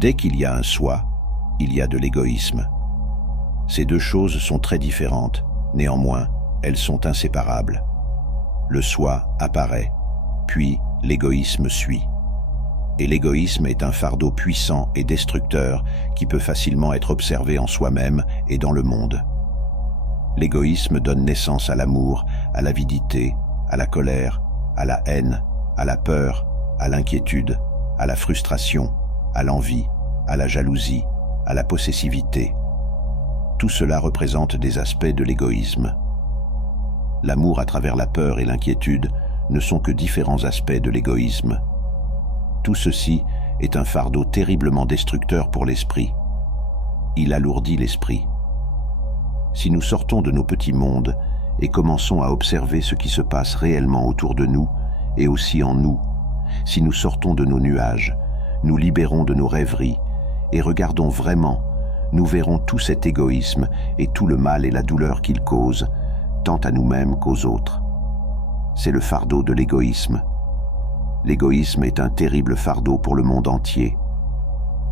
Dès qu'il y a un soi, il y a de l'égoïsme. Ces deux choses sont très différentes, néanmoins, elles sont inséparables. Le soi apparaît, puis l'égoïsme suit. Et l'égoïsme est un fardeau puissant et destructeur qui peut facilement être observé en soi-même et dans le monde. L'égoïsme donne naissance à l'amour, à l'avidité, à la colère, à la haine, à la peur, à l'inquiétude, à la frustration, à l'envie, à la jalousie, à la possessivité. Tout cela représente des aspects de l'égoïsme. L'amour à travers la peur et l'inquiétude ne sont que différents aspects de l'égoïsme. Tout ceci est un fardeau terriblement destructeur pour l'esprit. Il alourdit l'esprit. Si nous sortons de nos petits mondes et commençons à observer ce qui se passe réellement autour de nous et aussi en nous, si nous sortons de nos nuages, nous libérons de nos rêveries et regardons vraiment, nous verrons tout cet égoïsme et tout le mal et la douleur qu'il cause, tant à nous-mêmes qu'aux autres. C'est le fardeau de l'égoïsme. L'égoïsme est un terrible fardeau pour le monde entier.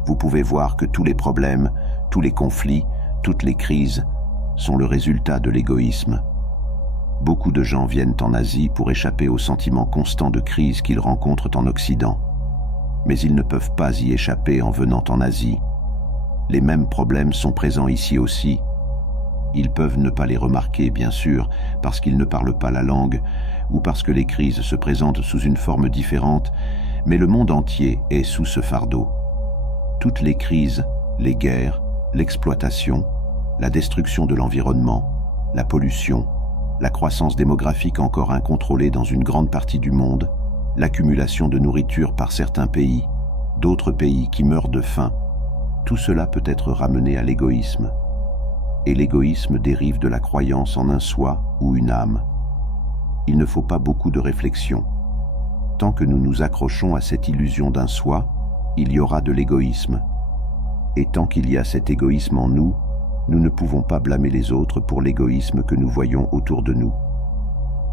Vous pouvez voir que tous les problèmes, tous les conflits, toutes les crises sont le résultat de l'égoïsme. Beaucoup de gens viennent en Asie pour échapper au sentiment constant de crise qu'ils rencontrent en Occident. Mais ils ne peuvent pas y échapper en venant en Asie. Les mêmes problèmes sont présents ici aussi. Ils peuvent ne pas les remarquer, bien sûr, parce qu'ils ne parlent pas la langue ou parce que les crises se présentent sous une forme différente, mais le monde entier est sous ce fardeau. Toutes les crises, les guerres, l'exploitation, la destruction de l'environnement, la pollution, la croissance démographique encore incontrôlée dans une grande partie du monde, l'accumulation de nourriture par certains pays, d'autres pays qui meurent de faim, tout cela peut être ramené à l'égoïsme. Et l'égoïsme dérive de la croyance en un soi ou une âme. Il ne faut pas beaucoup de réflexion. Tant que nous nous accrochons à cette illusion d'un soi, il y aura de l'égoïsme. Et tant qu'il y a cet égoïsme en nous, nous ne pouvons pas blâmer les autres pour l'égoïsme que nous voyons autour de nous.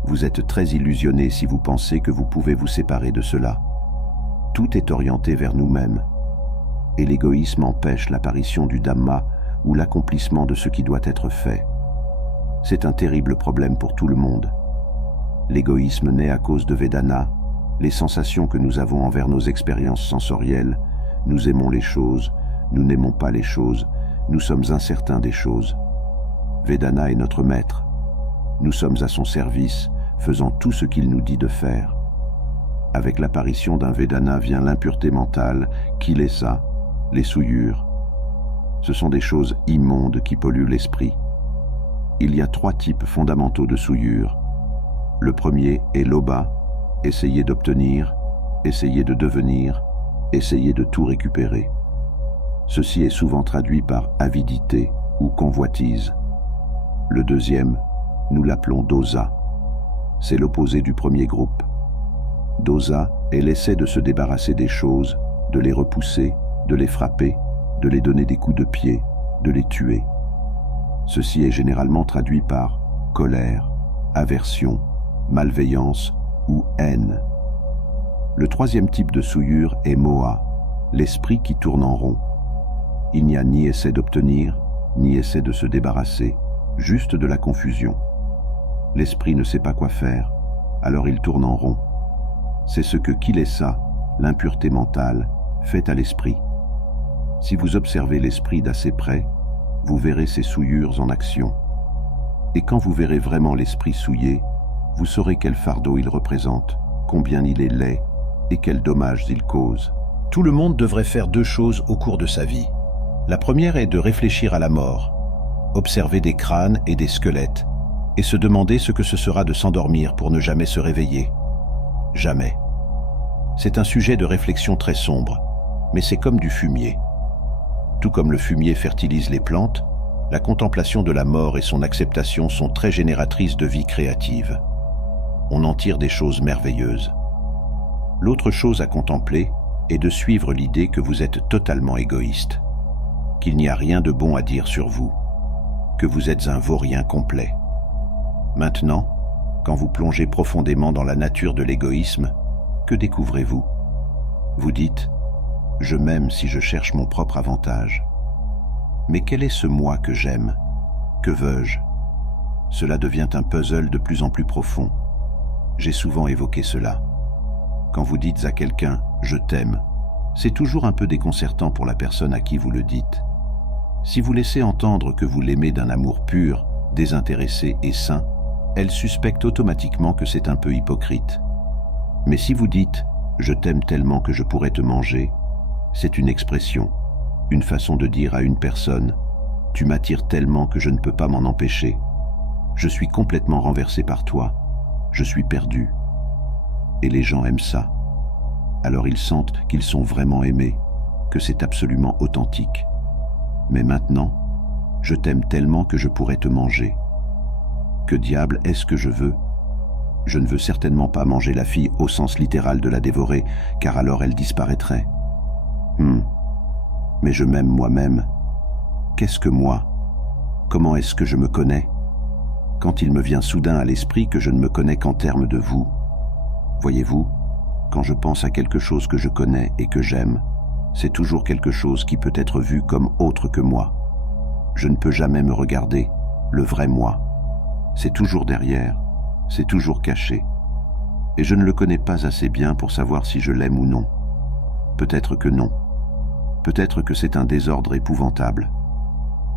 Vous êtes très illusionné si vous pensez que vous pouvez vous séparer de cela. Tout est orienté vers nous-mêmes. Et l'égoïsme empêche l'apparition du Dhamma ou l'accomplissement de ce qui doit être fait. C'est un terrible problème pour tout le monde. L'égoïsme naît à cause de Vedana, les sensations que nous avons envers nos expériences sensorielles. Nous aimons les choses, nous n'aimons pas les choses, nous sommes incertains des choses. Vedana est notre maître. Nous sommes à son service, faisant tout ce qu'il nous dit de faire. Avec l'apparition d'un Vedana vient l'impureté mentale, kilesa, les souillures. Ce sont des choses immondes qui polluent l'esprit. Il y a 3 types fondamentaux de souillures. Le premier est l'oba, essayer d'obtenir, essayer de devenir, essayer de tout récupérer. Ceci est souvent traduit par avidité ou convoitise. Le deuxième, nous l'appelons dosa. C'est l'opposé du premier groupe. Dosa est l'essai de se débarrasser des choses, de les repousser, de les frapper, de les donner des coups de pied, de les tuer. Ceci est généralement traduit par colère, aversion, malveillance ou haine. Le troisième type de souillure est moha, l'esprit qui tourne en rond. Il n'y a ni essai d'obtenir, ni essai de se débarrasser, juste de la confusion. L'esprit ne sait pas quoi faire, alors il tourne en rond. C'est ce que kilesa, l'impureté mentale, fait à l'esprit. Si vous observez l'esprit d'assez près, vous verrez ses souillures en action. Et quand vous verrez vraiment l'esprit souillé, vous saurez quel fardeau il représente, combien il est laid et quels dommages il cause. Tout le monde devrait faire 2 choses au cours de sa vie. La première est de réfléchir à la mort, observer des crânes et des squelettes, et se demander ce que ce sera de s'endormir pour ne jamais se réveiller. Jamais. C'est un sujet de réflexion très sombre, mais c'est comme du fumier. Tout comme le fumier fertilise les plantes, la contemplation de la mort et son acceptation sont très génératrices de vie créative. On en tire des choses merveilleuses. L'autre chose à contempler est de suivre l'idée que vous êtes totalement égoïste, qu'il n'y a rien de bon à dire sur vous, que vous êtes un vaurien complet. Maintenant, quand vous plongez profondément dans la nature de l'égoïsme, que découvrez-vous? Vous dites « Je m'aime si je cherche mon propre avantage. Mais quel est ce moi que j'aime? Que veux-je? Cela devient un puzzle de plus en plus profond. J'ai souvent évoqué cela. Quand vous dites à quelqu'un « je t'aime », c'est toujours un peu déconcertant pour la personne à qui vous le dites. Si vous laissez entendre que vous l'aimez d'un amour pur, désintéressé et sain, elle suspecte automatiquement que c'est un peu hypocrite. Mais si vous dites « je t'aime tellement que je pourrais te manger », c'est une expression, une façon de dire à une personne « tu m'attires tellement que je ne peux pas m'en empêcher. Je suis complètement renversé par toi. Je suis perdu. » Et les gens aiment ça. Alors ils sentent qu'ils sont vraiment aimés, que c'est absolument authentique. Mais maintenant, je t'aime tellement que je pourrais te manger. Que diable est-ce que je veux? Je ne veux certainement pas manger la fille au sens littéral de la dévorer, car alors elle disparaîtrait. Mais je m'aime moi-même. Qu'est-ce que moi? Comment est-ce que je me connais? Quand il me vient soudain à l'esprit que je ne me connais qu'en termes de vous. Voyez-vous, quand je pense à quelque chose que je connais et que j'aime, c'est toujours quelque chose qui peut être vu comme autre que moi. Je ne peux jamais me regarder, le vrai moi. C'est toujours derrière, c'est toujours caché. Et je ne le connais pas assez bien pour savoir si je l'aime ou non. Peut-être que non. Peut-être que c'est un désordre épouvantable.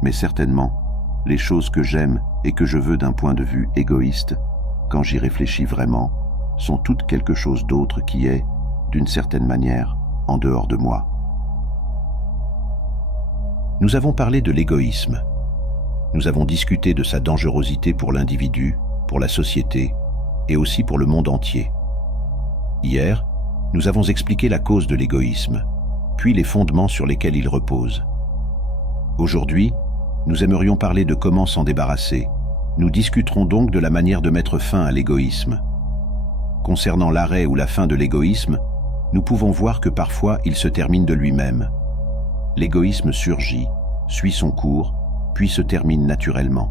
Mais certainement, les choses que j'aime et que je veux d'un point de vue égoïste, quand j'y réfléchis vraiment, sont toutes quelque chose d'autre qui est, d'une certaine manière, en dehors de moi. Nous avons parlé de l'égoïsme. Nous avons discuté de sa dangerosité pour l'individu, pour la société et aussi pour le monde entier. Hier, nous avons expliqué la cause de l'égoïsme, puis les fondements sur lesquels il repose. Aujourd'hui, nous aimerions parler de comment s'en débarrasser. Nous discuterons donc de la manière de mettre fin à l'égoïsme. Concernant l'arrêt ou la fin de l'égoïsme, nous pouvons voir que parfois il se termine de lui-même. L'égoïsme surgit, suit son cours, puis se termine naturellement.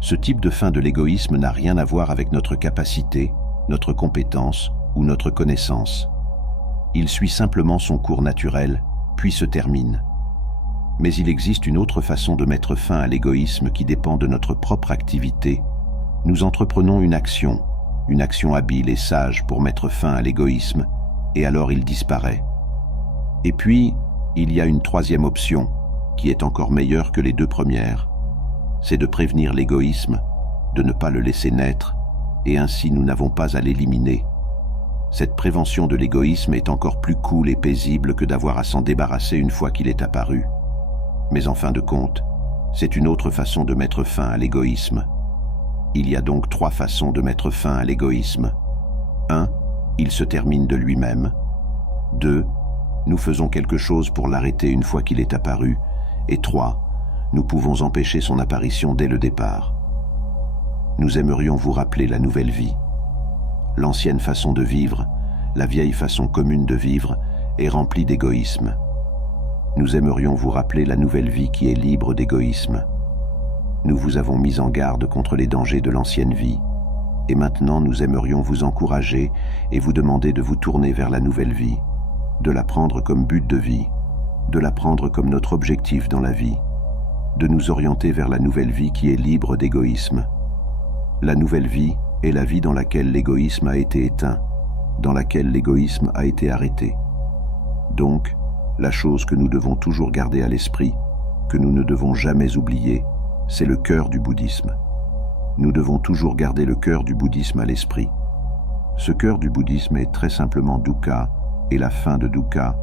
Ce type de fin de l'égoïsme n'a rien à voir avec notre capacité, notre compétence ou notre connaissance. Il suit simplement son cours naturel, puis se termine. Mais il existe une autre façon de mettre fin à l'égoïsme qui dépend de notre propre activité. Nous entreprenons une action habile et sage pour mettre fin à l'égoïsme, et alors il disparaît. Et puis, il y a une troisième option, qui est encore meilleure que les deux premières. C'est de prévenir l'égoïsme, de ne pas le laisser naître, et ainsi nous n'avons pas à l'éliminer. Cette prévention de l'égoïsme est encore plus cool et paisible que d'avoir à s'en débarrasser une fois qu'il est apparu. Mais en fin de compte, c'est une autre façon de mettre fin à l'égoïsme. Il y a donc 3 façons de mettre fin à l'égoïsme. 1. Il se termine de lui-même. 2. Nous faisons quelque chose pour l'arrêter une fois qu'il est apparu. Et 3. Nous pouvons empêcher son apparition dès le départ. Nous aimerions vous rappeler la nouvelle vie. L'ancienne façon de vivre, la vieille façon commune de vivre, est remplie d'égoïsme. Nous aimerions vous rappeler la nouvelle vie qui est libre d'égoïsme. Nous vous avons mis en garde contre les dangers de l'ancienne vie, et maintenant nous aimerions vous encourager et vous demander de vous tourner vers la nouvelle vie, de la prendre comme but de vie, de la prendre comme notre objectif dans la vie, de nous orienter vers la nouvelle vie qui est libre d'égoïsme. La nouvelle vie est la vie dans laquelle l'égoïsme a été éteint, dans laquelle l'égoïsme a été arrêté. Donc, la chose que nous devons toujours garder à l'esprit, que nous ne devons jamais oublier, c'est le cœur du bouddhisme. Nous devons toujours garder le cœur du bouddhisme à l'esprit. Ce cœur du bouddhisme est très simplement dukkha, et la fin de dukkha,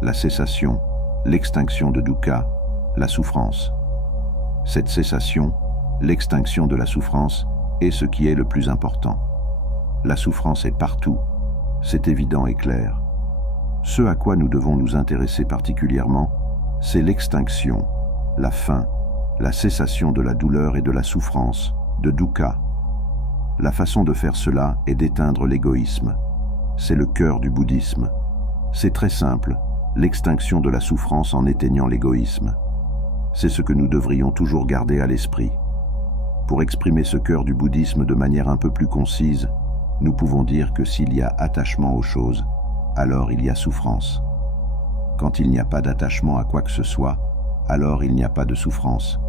la cessation, l'extinction de dukkha, la souffrance. Cette cessation, l'extinction de la souffrance, est ce qui est le plus important. La souffrance est partout, c'est évident et clair. Ce à quoi nous devons nous intéresser particulièrement, c'est l'extinction, la fin, la cessation de la douleur et de la souffrance, de dukkha. La façon de faire cela est d'éteindre l'égoïsme. C'est le cœur du bouddhisme. C'est très simple, l'extinction de la souffrance en éteignant l'égoïsme. C'est ce que nous devrions toujours garder à l'esprit. Pour exprimer ce cœur du bouddhisme de manière un peu plus concise, nous pouvons dire que s'il y a attachement aux choses, alors il y a souffrance. Quand il n'y a pas d'attachement à quoi que ce soit, alors il n'y a pas de souffrance.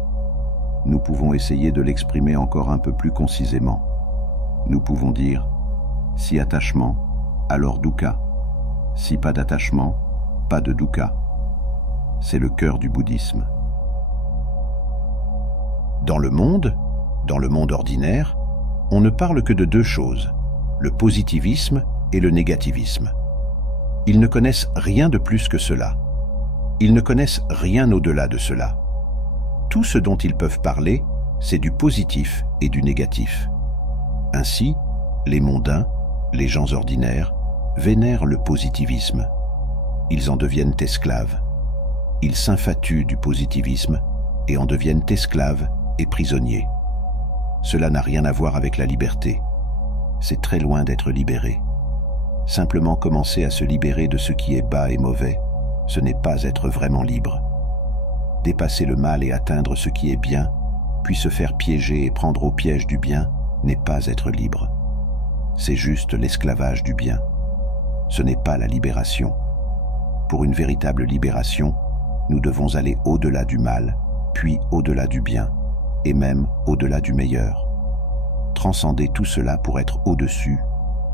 Nous pouvons essayer de l'exprimer encore un peu plus concisément. Nous pouvons dire « si attachement, alors dukkha. Si pas d'attachement, pas de dukkha ». C'est le cœur du bouddhisme. Dans le monde ordinaire, on ne parle que de deux choses, le positivisme et le négativisme. Ils ne connaissent rien de plus que cela. Ils ne connaissent rien au-delà de cela. Tout ce dont ils peuvent parler, c'est du positif et du négatif. Ainsi, les mondains, les gens ordinaires, vénèrent le positivisme. Ils en deviennent esclaves. Ils s'infatuent du positivisme et en deviennent esclaves et prisonniers. Cela n'a rien à voir avec la liberté. C'est très loin d'être libéré. Simplement commencer à se libérer de ce qui est bas et mauvais, ce n'est pas être vraiment libre. Dépasser le mal et atteindre ce qui est bien, puis se faire piéger et prendre au piège du bien, n'est pas être libre. C'est juste l'esclavage du bien. Ce n'est pas la libération. Pour une véritable libération, nous devons aller au-delà du mal, puis au-delà du bien, et même au-delà du meilleur. Transcender tout cela pour être au-dessus,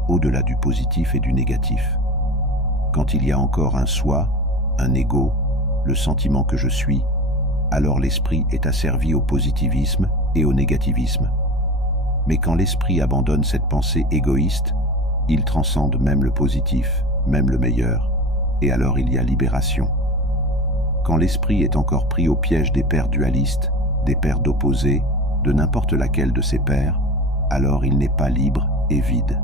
au-delà du positif et du négatif. Quand il y a encore un soi, un ego, le sentiment que je suis, alors l'esprit est asservi au positivisme et au négativisme. Mais quand l'esprit abandonne cette pensée égoïste, il transcende même le positif, même le meilleur, et alors il y a libération. Quand l'esprit est encore pris au piège des pères dualistes, des pères d'opposés, de n'importe laquelle de ces pères, alors il n'est pas libre et vide.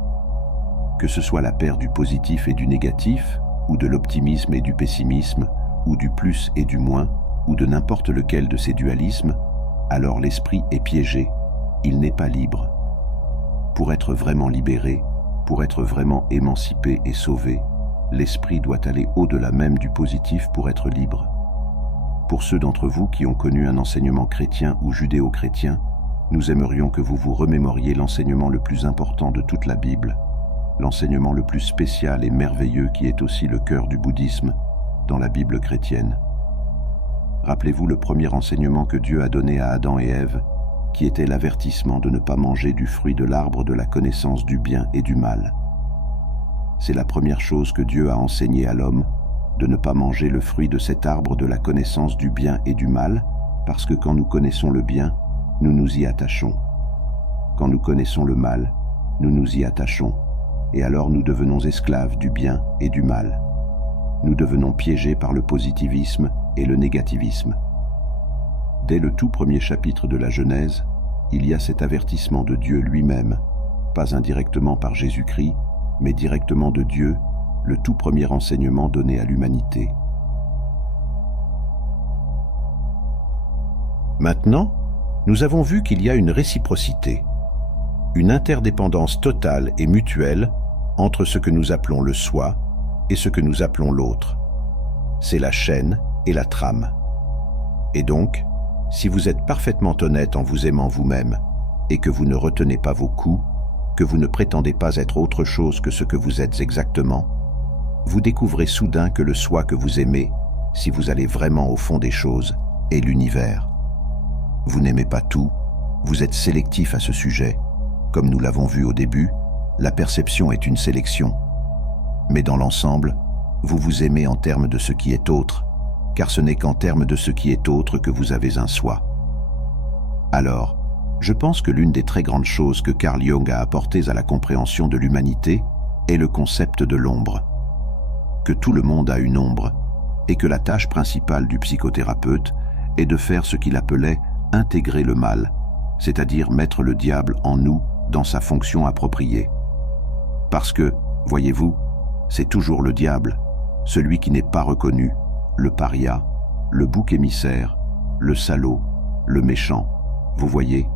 Que ce soit la paire du positif et du négatif, ou de l'optimisme et du pessimisme, ou du plus et du moins, ou de n'importe lequel de ces dualismes, alors l'esprit est piégé, il n'est pas libre. Pour être vraiment libéré, pour être vraiment émancipé et sauvé, l'esprit doit aller au-delà même du positif pour être libre. Pour ceux d'entre vous qui ont connu un enseignement chrétien ou judéo-chrétien, nous aimerions que vous vous remémoriez l'enseignement le plus important de toute la Bible, l'enseignement le plus spécial et merveilleux qui est aussi le cœur du bouddhisme dans la Bible chrétienne. Rappelez-vous le premier enseignement que Dieu a donné à Adam et Ève, qui était l'avertissement de ne pas manger du fruit de l'arbre de la connaissance du bien et du mal. C'est la première chose que Dieu a enseignée à l'homme, de ne pas manger le fruit de cet arbre de la connaissance du bien et du mal, parce que quand nous connaissons le bien, nous nous y attachons. Quand nous connaissons le mal, nous nous y attachons, et alors nous devenons esclaves du bien et du mal. Nous devenons piégés par le positivisme et le négativisme. Dès le tout premier chapitre de la Genèse, il y a cet avertissement de Dieu lui-même, pas indirectement par Jésus-Christ, mais directement de Dieu, le tout premier enseignement donné à l'humanité. Maintenant, nous avons vu qu'il y a une réciprocité, une interdépendance totale et mutuelle entre ce que nous appelons le soi et ce que nous appelons l'autre. C'est la chaîne et la trame. Et donc, si vous êtes parfaitement honnête en vous aimant vous-même et que vous ne retenez pas vos coups, que vous ne prétendez pas être autre chose que ce que vous êtes exactement, vous découvrez soudain que le soi que vous aimez, si vous allez vraiment au fond des choses, est l'univers. Vous n'aimez pas tout, vous êtes sélectif à ce sujet. Comme nous l'avons vu au début, la perception est une sélection. Mais dans l'ensemble, vous vous aimez en termes de ce qui est autre, car ce n'est qu'en termes de ce qui est autre que vous avez un soi. Alors, je pense que l'une des très grandes choses que Carl Jung a apportées à la compréhension de l'humanité est le concept de l'ombre. Que tout le monde a une ombre, et que la tâche principale du psychothérapeute est de faire ce qu'il appelait intégrer le mal, c'est-à-dire mettre le diable en nous dans sa fonction appropriée. Parce que, voyez-vous, c'est toujours le diable, celui qui n'est pas reconnu, le paria, le bouc émissaire, le salaud, le méchant, vous voyez,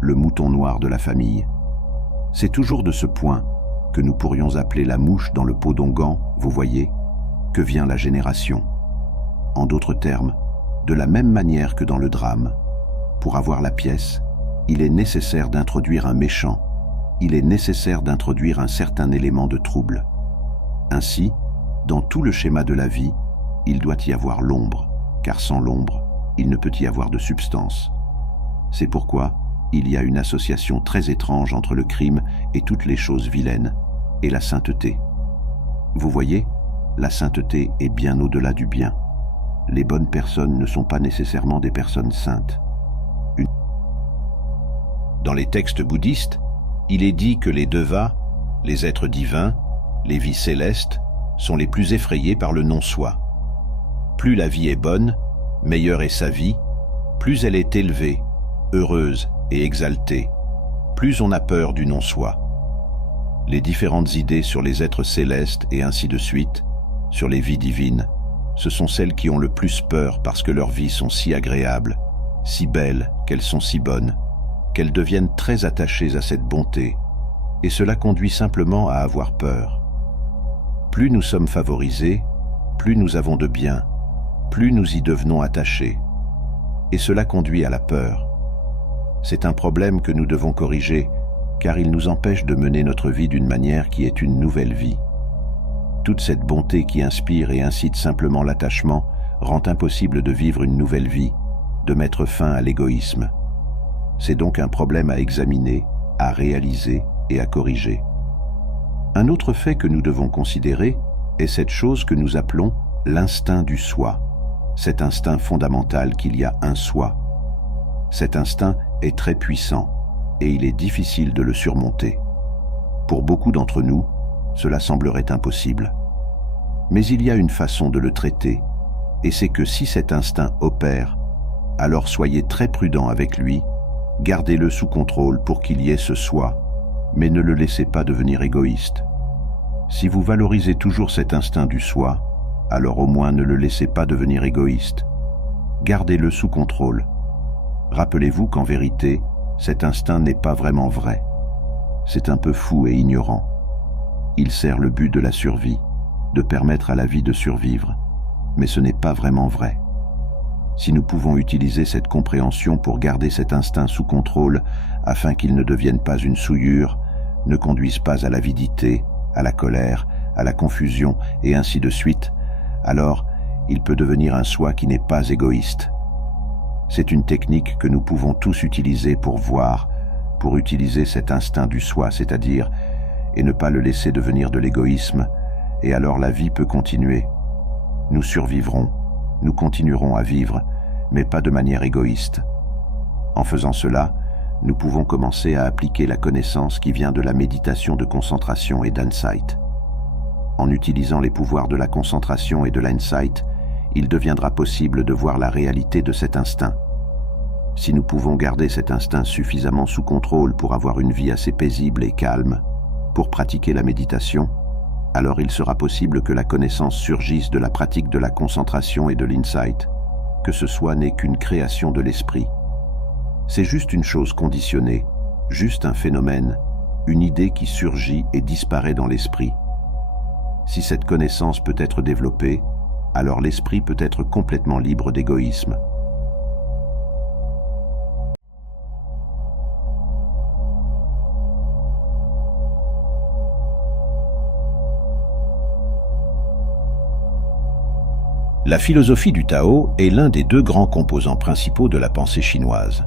le mouton noir de la famille. C'est toujours de ce point, que nous pourrions appeler la mouche dans le pot d'onguent, vous voyez, que vient la génération. En d'autres termes, de la même manière que dans le drame, pour avoir la pièce, il est nécessaire d'introduire un méchant, il est nécessaire d'introduire un certain élément de trouble. Ainsi, dans tout le schéma de la vie, il doit y avoir l'ombre, car sans l'ombre, il ne peut y avoir de substance. C'est pourquoi il y a une association très étrange entre le crime et toutes les choses vilaines, et la sainteté. Vous voyez, la sainteté est bien au-delà du bien. Les bonnes personnes ne sont pas nécessairement des personnes saintes. Dans les textes bouddhistes, il est dit que les devas, les êtres divins, les vies célestes, sont les plus effrayés par le non-soi. Plus la vie est bonne, meilleure est sa vie, plus elle est élevée, heureuse et exaltée, plus on a peur du non-soi. Les différentes idées sur les êtres célestes et ainsi de suite, sur les vies divines, ce sont celles qui ont le plus peur parce que leurs vies sont si agréables, si belles, qu'elles sont si bonnes, qu'elles deviennent très attachées à cette bonté, et cela conduit simplement à avoir peur. Plus nous sommes favorisés, plus nous avons de bien, plus nous y devenons attachés, et cela conduit à la peur. C'est un problème que nous devons corriger, car il nous empêche de mener notre vie d'une manière qui est une nouvelle vie. Toute cette bonté qui inspire et incite simplement l'attachement rend impossible de vivre une nouvelle vie, de mettre fin à l'égoïsme. C'est donc un problème à examiner, à réaliser et à corriger. Un autre fait que nous devons considérer est cette chose que nous appelons l'instinct du soi, cet instinct fondamental qu'il y a un soi. Cet instinct est très puissant et il est difficile de le surmonter. Pour beaucoup d'entre nous, cela semblerait impossible. Mais il y a une façon de le traiter, et c'est que si cet instinct opère, alors soyez très prudent avec lui, gardez-le sous contrôle pour qu'il y ait ce soi, mais ne le laissez pas devenir égoïste. Si vous valorisez toujours cet instinct du soi, alors au moins ne le laissez pas devenir égoïste. Gardez-le sous contrôle. Rappelez-vous qu'en vérité, cet instinct n'est pas vraiment vrai. C'est un peu fou et ignorant. Il sert le but de la survie, de permettre à la vie de survivre, mais ce n'est pas vraiment vrai. Si nous pouvons utiliser cette compréhension pour garder cet instinct sous contrôle, afin qu'il ne devienne pas une souillure, ne conduise pas à l'avidité, à la colère, à la confusion, et ainsi de suite, alors il peut devenir un soi qui n'est pas égoïste. C'est une technique que nous pouvons tous utiliser pour voir, pour utiliser cet instinct du soi, c'est-à-dire, et ne pas le laisser devenir de l'égoïsme, et alors la vie peut continuer. Nous survivrons, nous continuerons à vivre, mais pas de manière égoïste. En faisant cela, nous pouvons commencer à appliquer la connaissance qui vient de la méditation de concentration et d'insight. En utilisant les pouvoirs de la concentration et de l'insight, il deviendra possible de voir la réalité de cet instinct. Si nous pouvons garder cet instinct suffisamment sous contrôle pour avoir une vie assez paisible et calme, pour pratiquer la méditation, alors il sera possible que la connaissance surgisse de la pratique de la concentration et de l'insight, que ce soit n'est qu'une création de l'esprit. C'est juste une chose conditionnée, juste un phénomène, une idée qui surgit et disparaît dans l'esprit. Si cette connaissance peut être développée, alors l'esprit peut être complètement libre d'égoïsme. La philosophie du Tao est l'un des deux grands composants principaux de la pensée chinoise.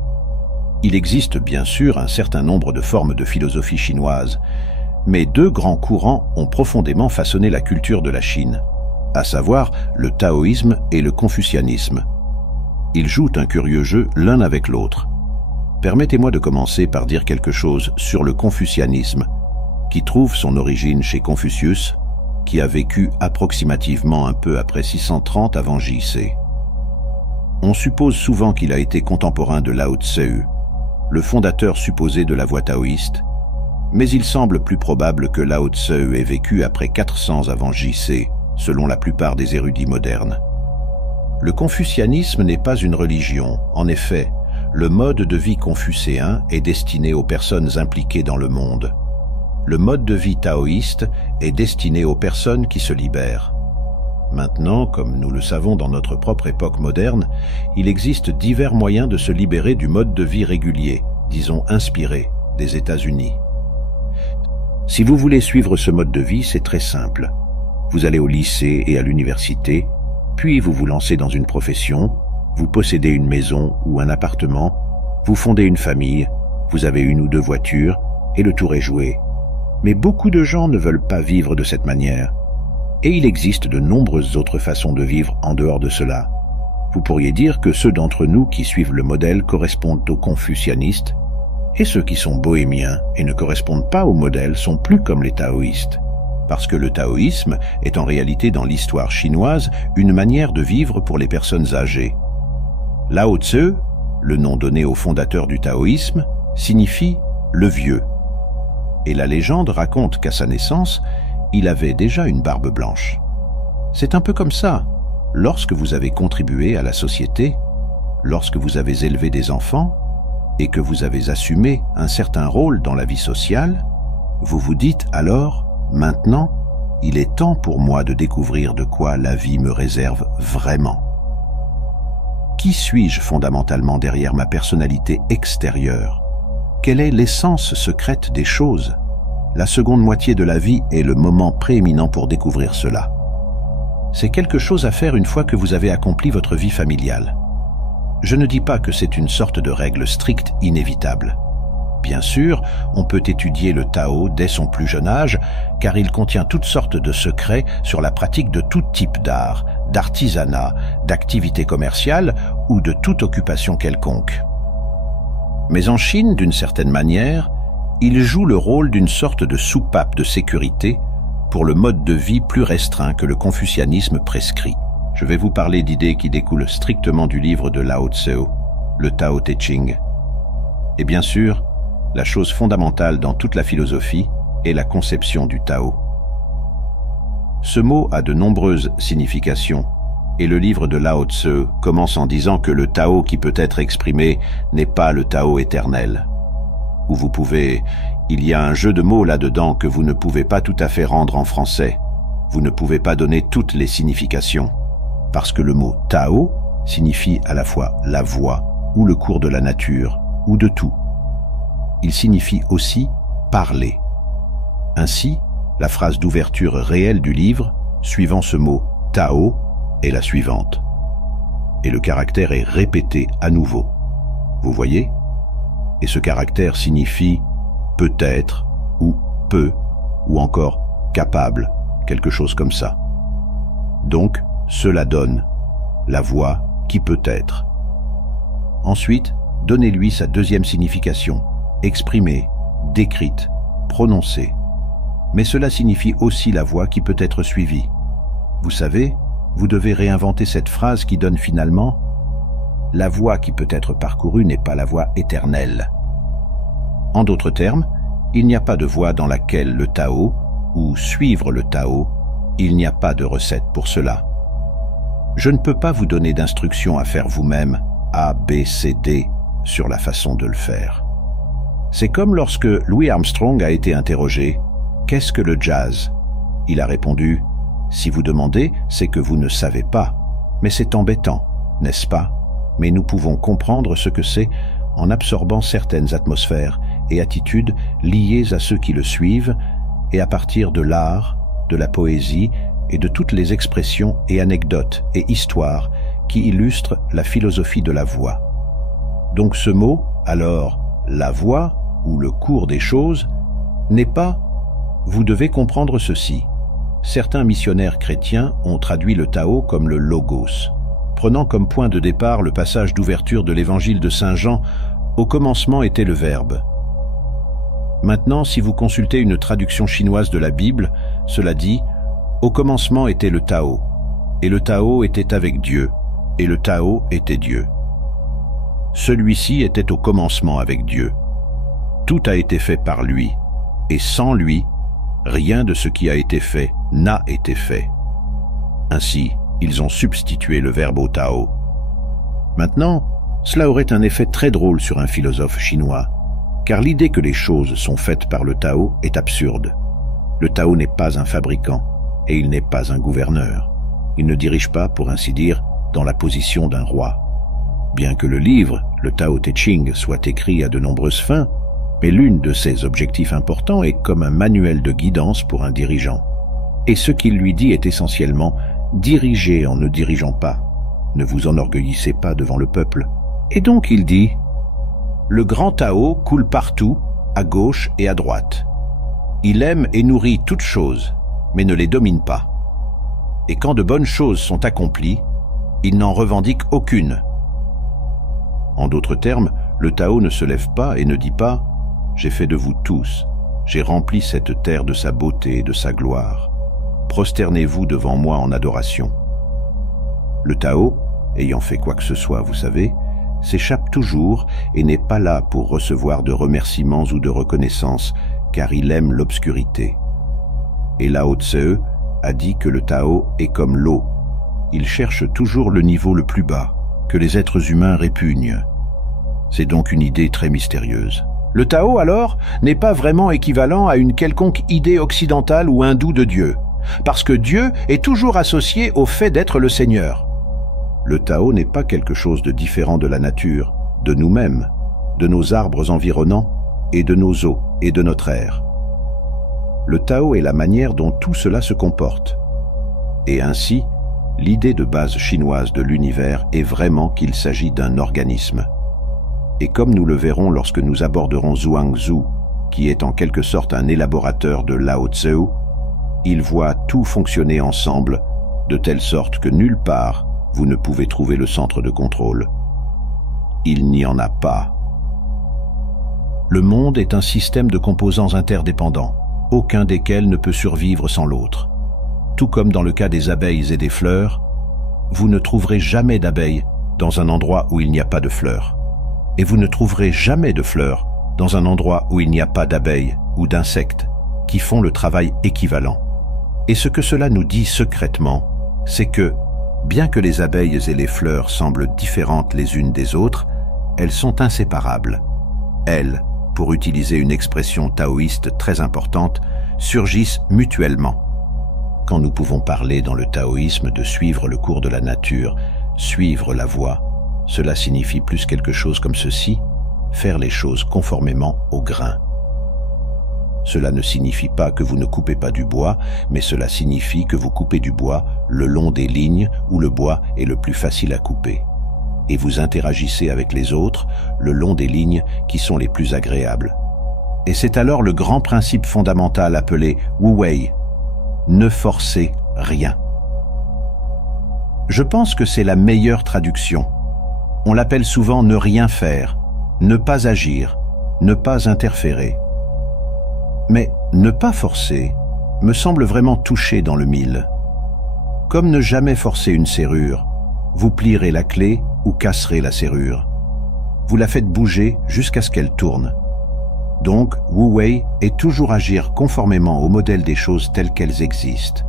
Il existe bien sûr un certain nombre de formes de philosophie chinoise, mais deux grands courants ont profondément façonné la culture de la Chine, à savoir le taoïsme et le confucianisme. Ils jouent un curieux jeu l'un avec l'autre. Permettez-moi de commencer par dire quelque chose sur le confucianisme, qui trouve son origine chez Confucius, qui a vécu approximativement un peu après 630 avant J.C. On suppose souvent qu'il a été contemporain de Lao Tse, le fondateur supposé de la voie taoïste, mais il semble plus probable que Lao Tse ait vécu après 400 avant J.C., selon la plupart des érudits modernes. Le confucianisme n'est pas une religion. En effet, le mode de vie confucéen est destiné aux personnes impliquées dans le monde. Le mode de vie taoïste est destiné aux personnes qui se libèrent. Maintenant, comme nous le savons dans notre propre époque moderne, il existe divers moyens de se libérer du mode de vie régulier, disons inspiré, des États-Unis. Si vous voulez suivre ce mode de vie, c'est très simple. Vous allez au lycée et à l'université, Puis vous vous lancez dans une profession, vous possédez une maison ou un appartement, vous fondez une famille, vous avez une ou deux voitures, et le tour est joué. Mais beaucoup de gens ne veulent pas vivre de cette manière. Et il existe de nombreuses autres façons de vivre en dehors de cela. Vous pourriez dire que ceux d'entre nous qui suivent le modèle correspondent aux confucianistes, et ceux qui sont bohémiens et ne correspondent pas au modèle sont plus comme les taoïstes. Parce que le taoïsme est en réalité dans l'histoire chinoise une manière de vivre pour les personnes âgées. Lao Tzu, le nom donné au fondateur du taoïsme, signifie « le vieux ». Et la légende raconte qu'à sa naissance, il avait déjà une barbe blanche. C'est un peu comme ça. Lorsque vous avez contribué à la société, lorsque vous avez élevé des enfants et que vous avez assumé un certain rôle dans la vie sociale, vous vous dites alors, maintenant, il est temps pour moi de découvrir de quoi la vie me réserve vraiment. Qui suis-je fondamentalement derrière ma personnalité extérieure? Quelle est l'essence secrète des choses? La seconde moitié de la vie est le moment prééminent pour découvrir cela. C'est quelque chose à faire une fois que vous avez accompli votre vie familiale. Je ne dis pas que c'est une sorte de règle stricte inévitable. Bien sûr, on peut étudier le Tao dès son plus jeune âge, car il contient toutes sortes de secrets sur la pratique de tout type d'art, d'artisanat, d'activité commerciale ou de toute occupation quelconque. Mais en Chine, d'une certaine manière, il joue le rôle d'une sorte de soupape de sécurité pour le mode de vie plus restreint que le confucianisme prescrit. Je vais vous parler d'idées qui découlent strictement du livre de Lao Tzu, le Tao Te Ching. Et bien sûr, la chose fondamentale dans toute la philosophie est la conception du Tao. Ce mot a de nombreuses significations, et le livre de Lao Tzu commence en disant que le Tao qui peut être exprimé n'est pas le Tao éternel. Ou vous pouvez... Il y a un jeu de mots là-dedans que vous ne pouvez pas tout à fait rendre en français. Vous ne pouvez pas donner toutes les significations. Parce que le mot Tao signifie à la fois la voie, ou le cours de la nature, ou de tout. Il signifie aussi parler. Ainsi, la phrase d'ouverture réelle du livre, suivant ce mot Tao, est la suivante. Et le caractère est répété à nouveau. Vous voyez? Et ce caractère signifie peut-être, ou peut, ou encore capable, quelque chose comme ça. Donc, cela donne la voix qui peut être. Ensuite, donnez-lui sa deuxième signification, exprimée, décrite, prononcée. Mais cela signifie aussi la voie qui peut être suivie. Vous savez, vous devez réinventer cette phrase qui donne finalement « La voie qui peut être parcourue n'est pas la voie éternelle ». En d'autres termes, il n'y a pas de voie dans laquelle le Tao, ou suivre le Tao, il n'y a pas de recette pour cela. Je ne peux pas vous donner d'instructions à faire vous-même, A, B, C, D, sur la façon de le faire. C'est comme lorsque Louis Armstrong a été interrogé « Qu'est-ce que le jazz ?» Il a répondu « Si vous demandez, c'est que vous ne savez pas. Mais c'est embêtant, n'est-ce pas? Mais nous pouvons comprendre ce que c'est en absorbant certaines atmosphères et attitudes liées à ceux qui le suivent et à partir de l'art, de la poésie et de toutes les expressions et anecdotes et histoires qui illustrent la philosophie de la voix. Donc ce mot, alors, la voix ou le cours des choses, n'est pas « vous devez comprendre ceci ». Certains missionnaires chrétiens ont traduit le Tao comme le logos, prenant comme point de départ le passage d'ouverture de l'évangile de Saint Jean « Au commencement était le Verbe ». Maintenant, si vous consultez une traduction chinoise de la Bible, cela dit « Au commencement était le Tao, et le Tao était avec Dieu, et le Tao était Dieu. » Celui-ci était au commencement avec Dieu. Tout a été fait par lui, et sans lui, rien de ce qui a été fait n'a été fait. Ainsi, ils ont substitué le verbe au Tao. Maintenant, cela aurait un effet très drôle sur un philosophe chinois, car l'idée que les choses sont faites par le Tao est absurde. Le Tao n'est pas un fabricant, et il n'est pas un gouverneur. Il ne dirige pas, pour ainsi dire, dans la position d'un roi. Bien que le livre, le Tao Te Ching, soit écrit à de nombreuses fins, mais l'une de ses objectifs importants est comme un manuel de guidance pour un dirigeant. Et ce qu'il lui dit est essentiellement dirigez en ne dirigeant pas. Ne vous enorgueillissez pas devant le peuple. Et donc il dit, le grand Tao coule partout, à gauche et à droite. Il aime et nourrit toutes choses, mais ne les domine pas. Et quand de bonnes choses sont accomplies, il n'en revendique aucune. En d'autres termes, le Tao ne se lève pas et ne dit pas « J'ai fait de vous tous, j'ai rempli cette terre de sa beauté et de sa gloire. Prosternez-vous devant moi en adoration. » Le Tao, ayant fait quoi que ce soit, vous savez, s'échappe toujours et n'est pas là pour recevoir de remerciements ou de reconnaissance, car il aime l'obscurité. Et Lao Tse a dit que le Tao est comme l'eau. Il cherche toujours le niveau le plus bas, que les êtres humains répugnent. C'est donc une idée très mystérieuse. Le Tao, alors, n'est pas vraiment équivalent à une quelconque idée occidentale ou hindoue de Dieu, parce que Dieu est toujours associé au fait d'être le Seigneur. Le Tao n'est pas quelque chose de différent de la nature, de nous-mêmes, de nos arbres environnants et de nos eaux et de notre air. Le Tao est la manière dont tout cela se comporte. Et ainsi, l'idée de base chinoise de l'univers est vraiment qu'il s'agit d'un organisme. Et comme nous le verrons lorsque nous aborderons Zhuangzi, qui est en quelque sorte un élaborateur de Lao Tse, il voit tout fonctionner ensemble, de telle sorte que nulle part vous ne pouvez trouver le centre de contrôle. Il n'y en a pas. Le monde est un système de composants interdépendants, aucun desquels ne peut survivre sans l'autre. Tout comme dans le cas des abeilles et des fleurs, vous ne trouverez jamais d'abeilles dans un endroit où il n'y a pas de fleurs. Et vous ne trouverez jamais de fleurs dans un endroit où il n'y a pas d'abeilles ou d'insectes qui font le travail équivalent. Et ce que cela nous dit secrètement, c'est que, bien que les abeilles et les fleurs semblent différentes les unes des autres, elles sont inséparables. Elles, pour utiliser une expression taoïste très importante, surgissent mutuellement. Quand nous pouvons parler dans le taoïsme de suivre le cours de la nature, suivre la voie, cela signifie plus quelque chose comme ceci, faire les choses conformément au grain. Cela ne signifie pas que vous ne coupez pas du bois, mais cela signifie que vous coupez du bois le long des lignes où le bois est le plus facile à couper. Et vous interagissez avec les autres le long des lignes qui sont les plus agréables. Et c'est alors le grand principe fondamental appelé Wu Wei. Ne forcez rien. Je pense que c'est la meilleure traduction. On l'appelle souvent ne rien faire, ne pas agir, ne pas interférer. Mais ne pas forcer me semble vraiment toucher dans le mille. Comme ne jamais forcer une serrure, vous plierez la clé ou casserez la serrure. Vous la faites bouger jusqu'à ce qu'elle tourne. Donc, Wu Wei est toujours agir conformément au modèle des choses telles qu'elles existent.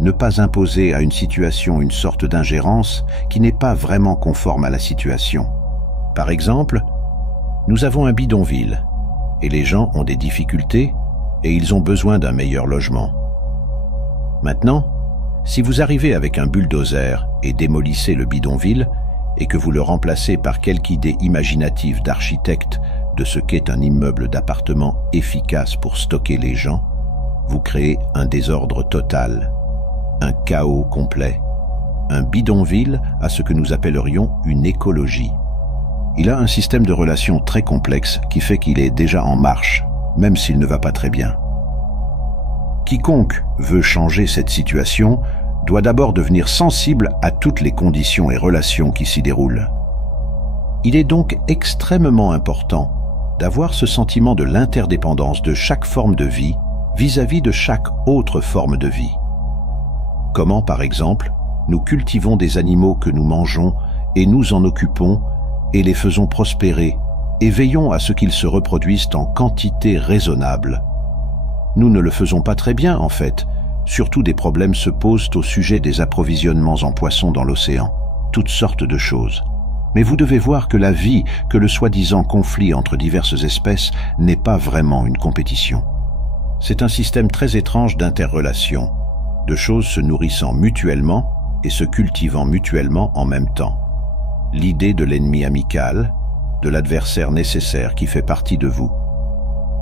Ne pas imposer à une situation une sorte d'ingérence qui n'est pas vraiment conforme à la situation. Par exemple, nous avons un bidonville, et les gens ont des difficultés, et ils ont besoin d'un meilleur logement. Maintenant, si vous arrivez avec un bulldozer et démolissez le bidonville, et que vous le remplacez par quelque idée imaginative d'architecte de ce qu'est un immeuble d'appartement efficace pour stocker les gens, vous créez un désordre total, un chaos complet. Un bidonville a ce que nous appellerions une écologie. Il a un système de relations très complexe qui fait qu'il est déjà en marche, même s'il ne va pas très bien. Quiconque veut changer cette situation doit d'abord devenir sensible à toutes les conditions et relations qui s'y déroulent. Il est donc extrêmement important d'avoir ce sentiment de l'interdépendance de chaque forme de vie vis-à-vis de chaque autre forme de vie. Comment, par exemple, nous cultivons des animaux que nous mangeons et nous en occupons et les faisons prospérer et veillons à ce qu'ils se reproduisent en quantité raisonnable. Nous ne le faisons pas très bien, en fait. Surtout des problèmes se posent au sujet des approvisionnements en poissons dans l'océan. Toutes sortes de choses. Mais vous devez voir que la vie, que le soi-disant conflit entre diverses espèces, n'est pas vraiment une compétition. C'est un système très étrange d'interrelation, de choses se nourrissant mutuellement et se cultivant mutuellement en même temps. L'idée de l'ennemi amical, de l'adversaire nécessaire qui fait partie de vous.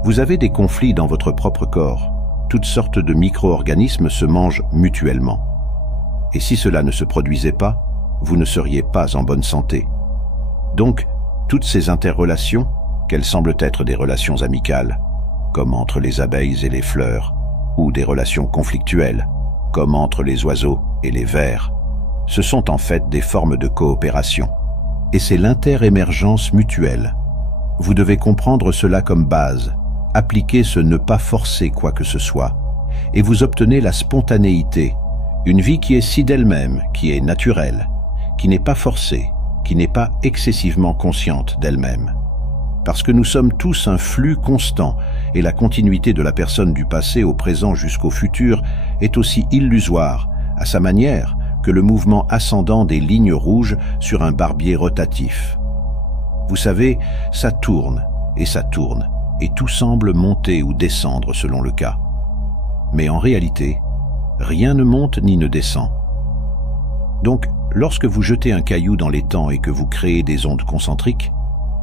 Vous avez des conflits dans votre propre corps. Toutes sortes de micro-organismes se mangent mutuellement. Et si cela ne se produisait pas, vous ne seriez pas en bonne santé. Donc, toutes ces interrelations, qu'elles semblent être des relations amicales, comme entre les abeilles et les fleurs, ou des relations conflictuelles, comme entre les oiseaux et les vers, ce sont en fait des formes de coopération. Et c'est l'interémergence mutuelle. Vous devez comprendre cela comme base, appliquer ce ne pas forcer quoi que ce soit, et vous obtenez la spontanéité, une vie qui est si d'elle-même, qui est naturelle, qui n'est pas forcée, qui n'est pas excessivement consciente d'elle-même. Parce que nous sommes tous un flux constant, et la continuité de la personne du passé au présent jusqu'au futur est aussi illusoire, à sa manière, que le mouvement ascendant des lignes rouges sur un barbier rotatif. Vous savez, ça tourne, et tout semble monter ou descendre selon le cas. Mais en réalité, rien ne monte ni ne descend. Donc, lorsque vous jetez un caillou dans l'étang et que vous créez des ondes concentriques,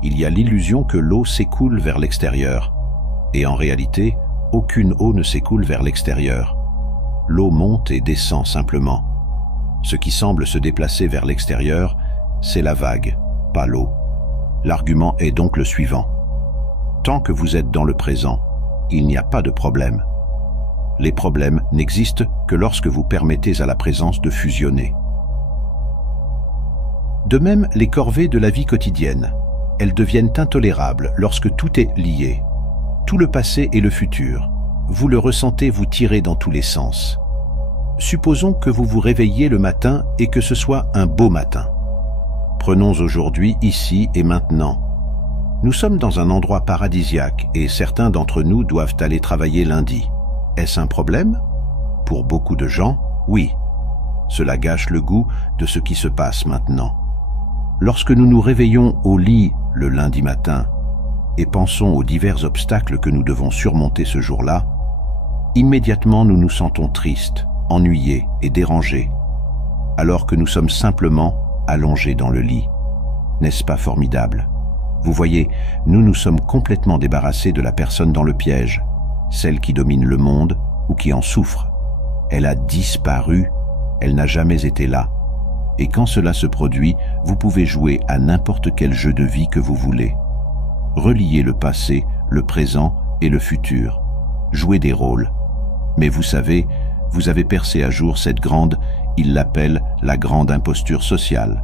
il y a l'illusion que l'eau s'écoule vers l'extérieur. Et en réalité, aucune eau ne s'écoule vers l'extérieur. L'eau monte et descend simplement. Ce qui semble se déplacer vers l'extérieur, c'est la vague, pas l'eau. L'argument est donc le suivant. Tant que vous êtes dans le présent, il n'y a pas de problème. Les problèmes n'existent que lorsque vous permettez à la présence de fusionner. De même, les corvées de la vie quotidienne, elles deviennent intolérables lorsque tout est lié. Tout le passé et le futur. Vous le ressentez vous tirer dans tous les sens. Supposons que vous vous réveilliez le matin et que ce soit un beau matin. Prenons aujourd'hui, ici et maintenant. Nous sommes dans un endroit paradisiaque et certains d'entre nous doivent aller travailler lundi. Est-ce un problème? Pour beaucoup de gens, oui. Cela gâche le goût de ce qui se passe maintenant. Lorsque nous nous réveillons au lit le lundi matin et pensons aux divers obstacles que nous devons surmonter ce jour-là, immédiatement nous nous sentons tristes, ennuyés et dérangés, alors que nous sommes simplement allongés dans le lit. N'est-ce pas formidable? Vous voyez, nous nous sommes complètement débarrassés de la personne dans le piège, celle qui domine le monde ou qui en souffre. Elle a disparu, elle n'a jamais été là. Et quand cela se produit, vous pouvez jouer à n'importe quel jeu de vie que vous voulez. Relier le passé, le présent et le futur. Jouer des rôles. Mais vous savez, vous avez percé à jour cette grande, il l'appelle la grande imposture sociale.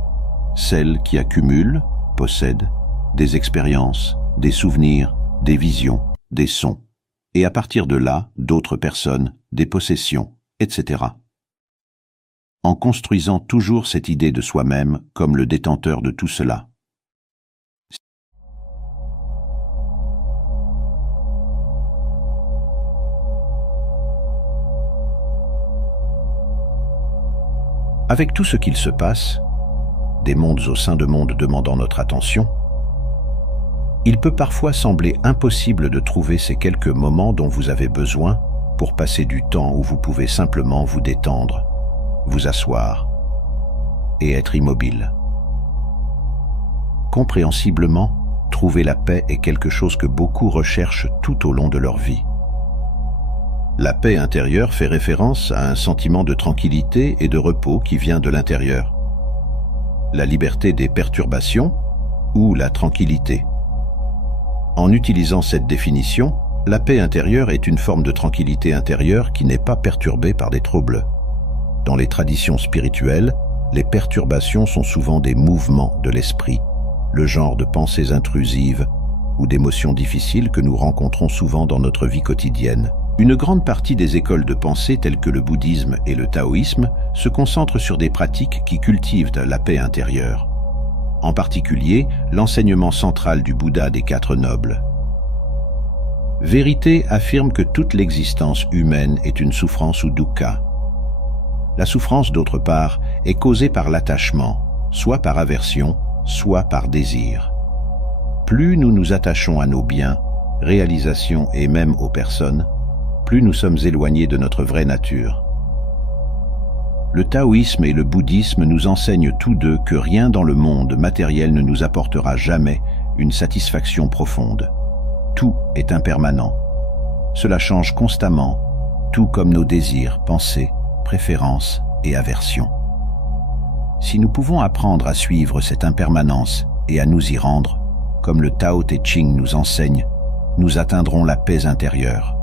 Celle qui accumule, possède, des expériences, des souvenirs, des visions, des sons. Et à partir de là, d'autres personnes, des possessions, etc. En construisant toujours cette idée de soi-même comme le détenteur de tout cela. Avec tout ce qu'il se passe, des mondes au sein de mondes demandant notre attention, il peut parfois sembler impossible de trouver ces quelques moments dont vous avez besoin pour passer du temps où vous pouvez simplement vous détendre, vous asseoir et être immobile. Compréhensiblement, trouver la paix est quelque chose que beaucoup recherchent tout au long de leur vie. La paix intérieure fait référence à un sentiment de tranquillité et de repos qui vient de l'intérieur. La liberté des perturbations ou la tranquillité. En utilisant cette définition, la paix intérieure est une forme de tranquillité intérieure qui n'est pas perturbée par des troubles. Dans les traditions spirituelles, les perturbations sont souvent des mouvements de l'esprit, le genre de pensées intrusives ou d'émotions difficiles que nous rencontrons souvent dans notre vie quotidienne. Une grande partie des écoles de pensée telles que le bouddhisme et le taoïsme se concentrent sur des pratiques qui cultivent la paix intérieure. En particulier, l'enseignement central du Bouddha des 4 nobles. Vérité affirme que toute l'existence humaine est une souffrance ou dukkha. La souffrance, d'autre part, est causée par l'attachement, soit par aversion, soit par désir. Plus nous nous attachons à nos biens, réalisations et même aux personnes, plus nous sommes éloignés de notre vraie nature. Le taoïsme et le bouddhisme nous enseignent tous deux que rien dans le monde matériel ne nous apportera jamais une satisfaction profonde. Tout est impermanent. Cela change constamment, tout comme nos désirs, pensées, préférences et aversion. Si nous pouvons apprendre à suivre cette impermanence et à nous y rendre, comme le Tao Te Ching nous enseigne, nous atteindrons la paix intérieure.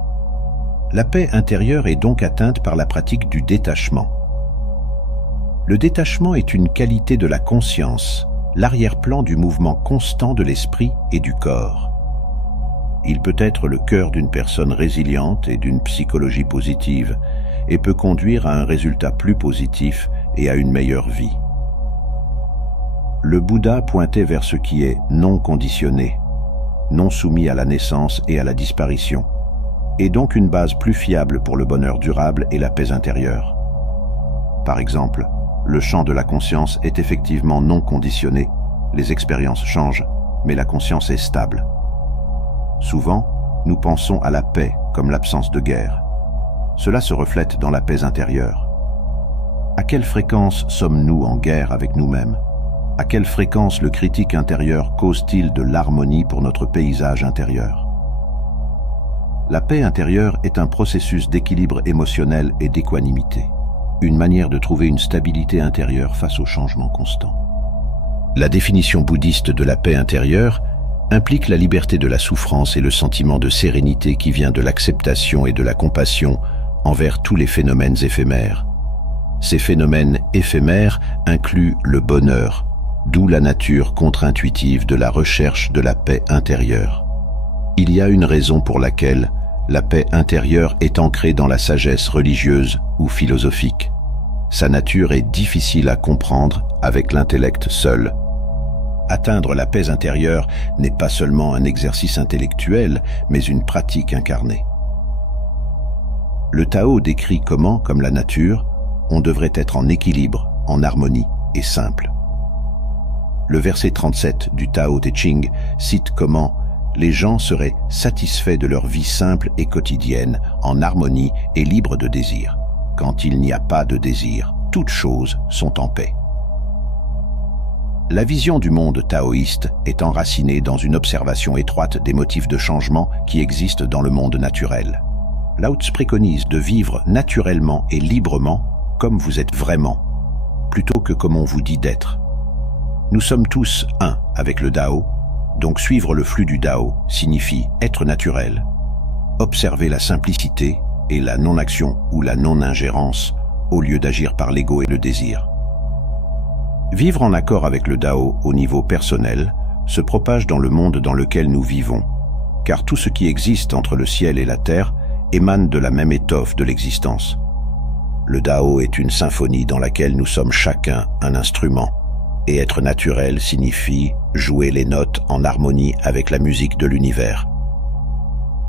La paix intérieure est donc atteinte par la pratique du détachement. Le détachement est une qualité de la conscience, l'arrière-plan du mouvement constant de l'esprit et du corps. Il peut être le cœur d'une personne résiliente et d'une psychologie positive et peut conduire à un résultat plus positif et à une meilleure vie. Le Bouddha pointait vers ce qui est non conditionné, non soumis à la naissance et à la disparition, et donc une base plus fiable pour le bonheur durable et la paix intérieure. Par exemple, le champ de la conscience est effectivement non conditionné, les expériences changent, mais la conscience est stable. Souvent, nous pensons à la paix comme l'absence de guerre. Cela se reflète dans la paix intérieure. À quelle fréquence sommes-nous en guerre avec nous-mêmes? À quelle fréquence le critique intérieur cause-t-il de l'harmonie pour notre paysage intérieur? La paix intérieure est un processus d'équilibre émotionnel et d'équanimité, une manière de trouver une stabilité intérieure face aux changements constants. La définition bouddhiste de la paix intérieure implique la liberté de la souffrance et le sentiment de sérénité qui vient de l'acceptation et de la compassion envers tous les phénomènes éphémères. Ces phénomènes éphémères incluent le bonheur, d'où la nature contre-intuitive de la recherche de la paix intérieure. Il y a une raison pour laquelle la paix intérieure est ancrée dans la sagesse religieuse ou philosophique. Sa nature est difficile à comprendre avec l'intellect seul. Atteindre la paix intérieure n'est pas seulement un exercice intellectuel, mais une pratique incarnée. Le Tao décrit comment, comme la nature, on devrait être en équilibre, en harmonie et simple. Le verset 37 du Tao Te Ching cite comment les gens seraient satisfaits de leur vie simple et quotidienne, en harmonie et libres de désir. Quand il n'y a pas de désir, toutes choses sont en paix. La vision du monde taoïste est enracinée dans une observation étroite des motifs de changement qui existent dans le monde naturel. Lao Tzu préconise de vivre naturellement et librement comme vous êtes vraiment, plutôt que comme on vous dit d'être. Nous sommes tous un avec le Dao, donc suivre le flux du Dao signifie être naturel, observer la simplicité et la non-action ou la non-ingérence au lieu d'agir par l'ego et le désir. Vivre en accord avec le Dao au niveau personnel se propage dans le monde dans lequel nous vivons, car tout ce qui existe entre le ciel et la terre émane de la même étoffe de l'existence. Le Dao est une symphonie dans laquelle nous sommes chacun un instrument, et être naturel signifie jouer les notes en harmonie avec la musique de l'univers.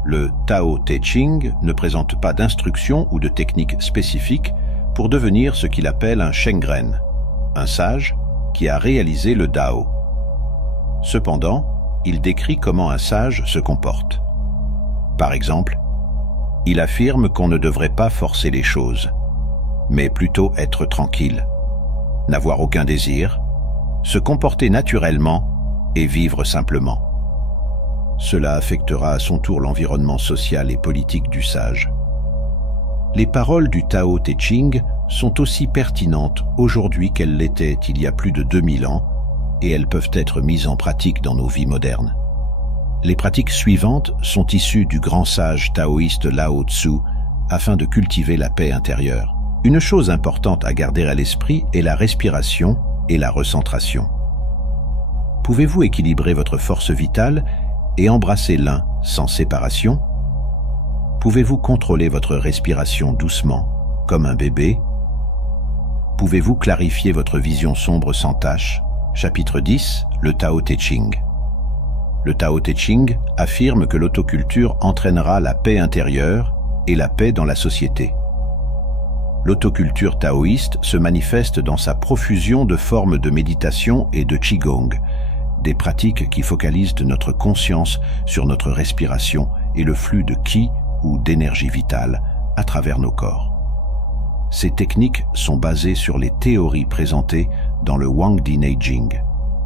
Le Tao Te Ching ne présente pas d'instructions ou de techniques spécifiques pour devenir ce qu'il appelle un Shengren, un sage qui a réalisé le Dao. Cependant, il décrit comment un sage se comporte. Par exemple, il affirme qu'on ne devrait pas forcer les choses, mais plutôt être tranquille, n'avoir aucun désir, se comporter naturellement et vivre simplement. Cela affectera à son tour l'environnement social et politique du sage. Les paroles du Tao Te Ching sont aussi pertinentes aujourd'hui qu'elles l'étaient il y a plus de 2000 ans, et elles peuvent être mises en pratique dans nos vies modernes. Les pratiques suivantes sont issues du grand sage taoïste Lao Tzu afin de cultiver la paix intérieure. Une chose importante à garder à l'esprit est la respiration et la recentration. Pouvez-vous équilibrer votre force vitale et embrasser l'un sans séparation? Pouvez-vous contrôler votre respiration doucement, comme un bébé? Pouvez-vous clarifier votre vision sombre sans tache? Chapitre 10, le Tao Te Ching. Le Tao Te Ching affirme que l'autoculture entraînera la paix intérieure et la paix dans la société. L'autoculture taoïste se manifeste dans sa profusion de formes de méditation et de qigong, des pratiques qui focalisent notre conscience sur notre respiration et le flux de qi ou d'énergie vitale à travers nos corps. Ces techniques sont basées sur les théories présentées dans le Huangdi Neijing,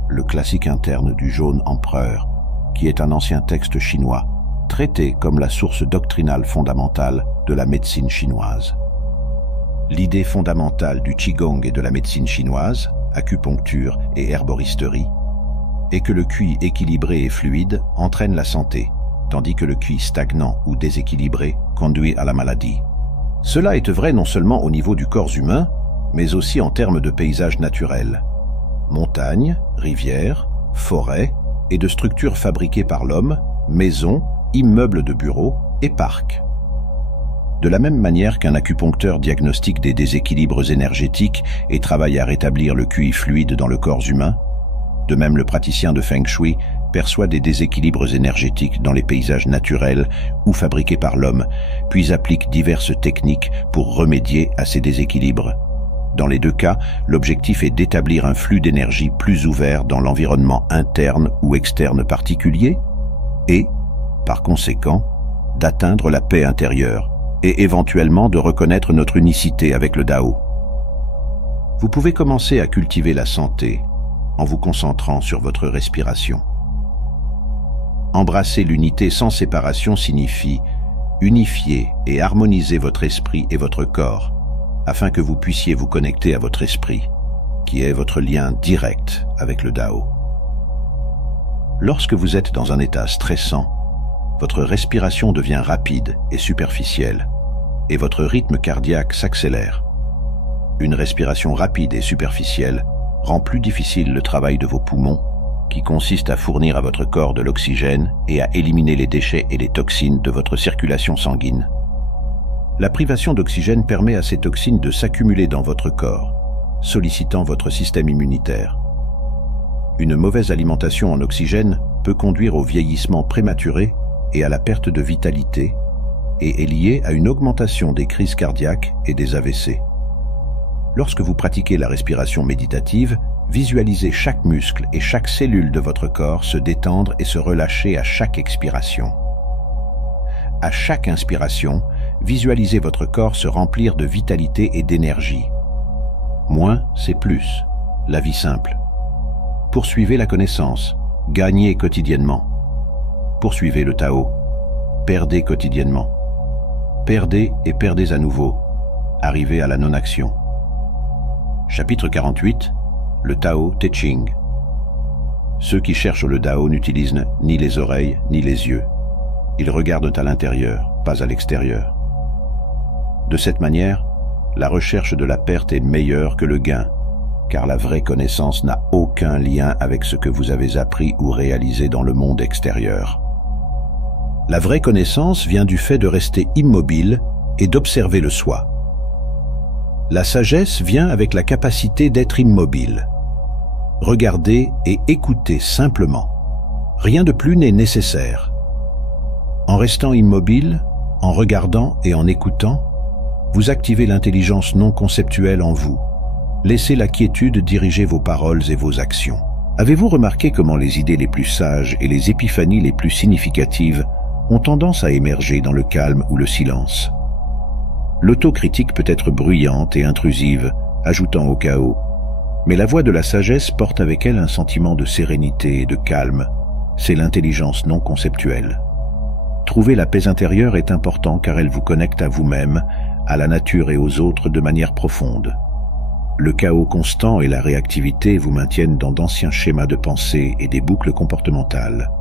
le classique interne du Jaune Empereur, qui est un ancien texte chinois, traité comme la source doctrinale fondamentale de la médecine chinoise. l'idée fondamentale du Qigong et de la médecine chinoise, acupuncture et herboristerie, est que le qi équilibré et fluide entraîne la santé, tandis que le qi stagnant ou déséquilibré conduit à la maladie. Cela est vrai non seulement au niveau du corps humain, mais aussi en termes de paysages naturels. Montagnes, rivières, forêts et de structures fabriquées par l'homme, maisons, immeubles de bureaux et parcs. De la même manière qu'un acupuncteur diagnostique des déséquilibres énergétiques et travaille à rétablir le qi fluide dans le corps humain, de même le praticien de Feng Shui perçoit des déséquilibres énergétiques dans les paysages naturels ou fabriqués par l'homme, puis applique diverses techniques pour remédier à ces déséquilibres. Dans les deux cas, l'objectif est d'établir un flux d'énergie plus ouvert dans l'environnement interne ou externe particulier et, par conséquent, d'atteindre la paix intérieure et éventuellement de reconnaître notre unicité avec le Dao. Vous pouvez commencer à cultiver la santé en vous concentrant sur votre respiration. Embrasser l'unité sans séparation signifie unifier et harmoniser votre esprit et votre corps afin que vous puissiez vous connecter à votre esprit, qui est votre lien direct avec le Dao. Lorsque vous êtes dans un état stressant, votre respiration devient rapide et superficielle, et votre rythme cardiaque s'accélère. Une respiration rapide et superficielle rend plus difficile le travail de vos poumons, qui consiste à fournir à votre corps de l'oxygène et à éliminer les déchets et les toxines de votre circulation sanguine. La privation d'oxygène permet à ces toxines de s'accumuler dans votre corps, sollicitant votre système immunitaire. Une mauvaise alimentation en oxygène peut conduire au vieillissement prématuré et à la perte de vitalité, et est liée à une augmentation des crises cardiaques et des AVC. Lorsque vous pratiquez la respiration méditative, visualisez chaque muscle et chaque cellule de votre corps se détendre et se relâcher à chaque expiration. À chaque inspiration, visualisez votre corps se remplir de vitalité et d'énergie. Moins, c'est plus. La vie simple. Poursuivez la connaissance. Gagnez quotidiennement. Poursuivez le Tao. Perdez quotidiennement. Perdez et perdez à nouveau. Arrivez à la non-action. Chapitre 48. Le Tao Te Ching. Ceux qui cherchent le Dao n'utilisent ni les oreilles ni les yeux. Ils regardent à l'intérieur, pas à l'extérieur. De cette manière, la recherche de la perte est meilleure que le gain, car la vraie connaissance n'a aucun lien avec ce que vous avez appris ou réalisé dans le monde extérieur. La vraie connaissance vient du fait de rester immobile et d'observer le soi. La sagesse vient avec la capacité d'être immobile. Regardez et écoutez simplement. Rien de plus n'est nécessaire. En restant immobile, en regardant et en écoutant, vous activez l'intelligence non conceptuelle en vous. Laissez la quiétude diriger vos paroles et vos actions. Avez-vous remarqué comment les idées les plus sages et les épiphanies les plus significatives ont tendance à émerger dans le calme ou le silence? L'autocritique peut être bruyante et intrusive, ajoutant au chaos. Mais la voix de la sagesse porte avec elle un sentiment de sérénité et de calme. C'est l'intelligence non conceptuelle. Trouver la paix intérieure est important car elle vous connecte à vous-même, à la nature et aux autres de manière profonde. Le chaos constant et la réactivité vous maintiennent dans d'anciens schémas de pensée et des boucles comportementales.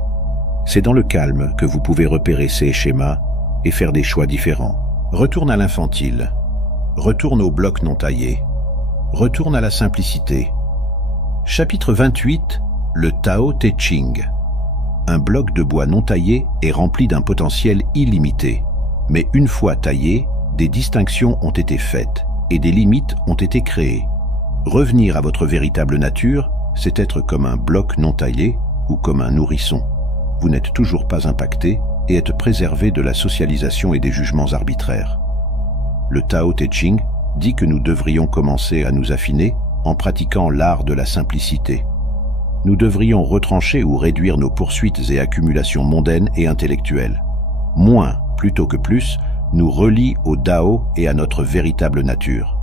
C'est dans le calme que vous pouvez repérer ces schémas et faire des choix différents. Retourne à l'infantile. Retourne au bloc non taillé. Retourne à la simplicité. Chapitre 28. Le Tao Te Ching. Un bloc de bois non taillé est rempli d'un potentiel illimité. Mais une fois taillé, des distinctions ont été faites et des limites ont été créées. Revenir à votre véritable nature, c'est être comme un bloc non taillé ou comme un nourrisson. Vous n'êtes toujours pas impacté et êtes préservé de la socialisation et des jugements arbitraires. Le Tao Te Ching dit que nous devrions commencer à nous affiner en pratiquant l'art de la simplicité. Nous devrions retrancher ou réduire nos poursuites et accumulations mondaines et intellectuelles. Moins, plutôt que plus, nous relie au Dao et à notre véritable nature.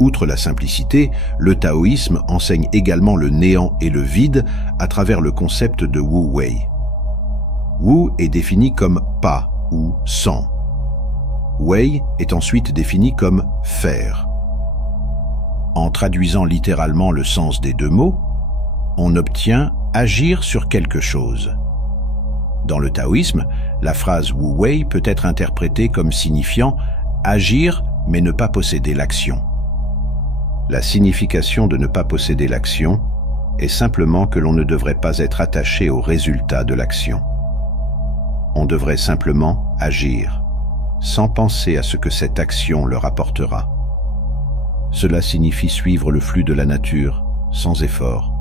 Outre la simplicité, le taoïsme enseigne également le néant et le vide à travers le concept de Wu Wei. Wu est défini comme pas ou sans. Wei est ensuite défini comme faire. En traduisant littéralement le sens des deux mots, on obtient agir sur quelque chose. Dans le taoïsme, la phrase Wu Wei peut être interprétée comme signifiant agir mais ne pas posséder l'action. La signification de ne pas posséder l'action est simplement que l'on ne devrait pas être attaché au résultat de l'action. On devrait simplement agir, sans penser à ce que cette action leur apportera. Cela signifie suivre le flux de la nature, sans effort.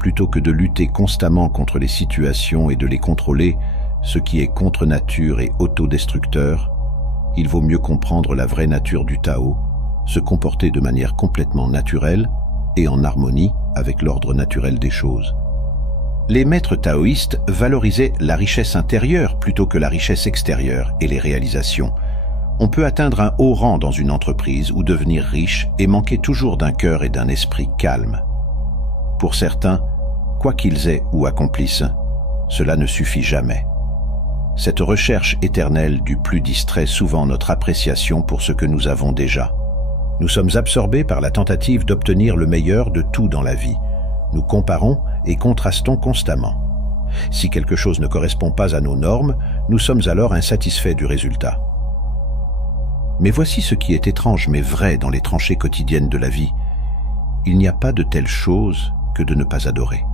Plutôt que de lutter constamment contre les situations et de les contrôler, ce qui est contre nature et autodestructeur, il vaut mieux comprendre la vraie nature du Tao, se comporter de manière complètement naturelle et en harmonie avec l'ordre naturel des choses. Les maîtres taoïstes valorisaient la richesse intérieure plutôt que la richesse extérieure et les réalisations. On peut atteindre un haut rang dans une entreprise ou devenir riche et manquer toujours d'un cœur et d'un esprit calme. Pour certains, quoi qu'ils aient ou accomplissent, cela ne suffit jamais. Cette recherche éternelle du plus distrait souvent notre appréciation pour ce que nous avons déjà. Nous sommes absorbés par la tentative d'obtenir le meilleur de tout dans la vie. Nous comparons et contrastons constamment. Si quelque chose ne correspond pas à nos normes, nous sommes alors insatisfaits du résultat. Mais voici ce qui est étrange mais vrai dans les tranchées quotidiennes de la vie. Il n'y a pas de telle chose que de ne pas adorer.